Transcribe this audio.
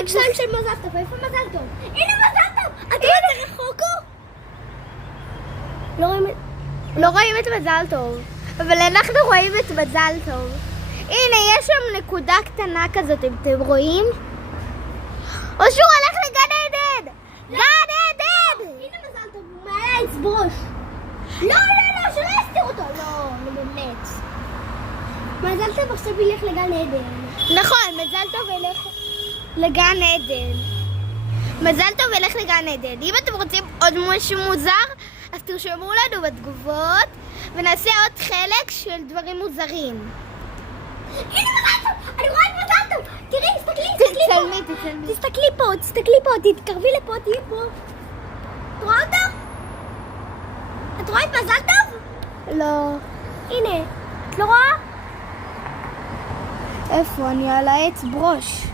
פרק 2 של מזל טוב. איפה מזל טוב? הנה מזל טוב! את רואה את רחוקו? לא רואים את מזל טוב, אבל אנחנו רואים את מזל טוב. הנה, יש שם נקודה קטנה כזאת, אם אתם רואים? או שהוא הולך לגן עדן! גן עדן! הנה מזל טוב, הוא מעלה עץ ברוש. לא, שלא יסתיר אותו. לא, באמת. מזל טוב עכשיו ילך לגן עדן. נכון, מזל טוב ילך לגן עדן. מזל טוב ילך לגן עדן. אם אתם רוצים עוד משהו מוזר, אז תרשמו לנו בתגובות, ונעשה עוד חלק של דברים מוזרים. הנה מזל טוב! אני רואה את מזל טוב! תראי, תסתכלי פה! תסתכלי פה, תתקרבי לפה, תהיי פה. את רואה אותו? את רואה את מזל טוב? לא. הנה, את לא רואה? איפה? אני על העץ ברוש.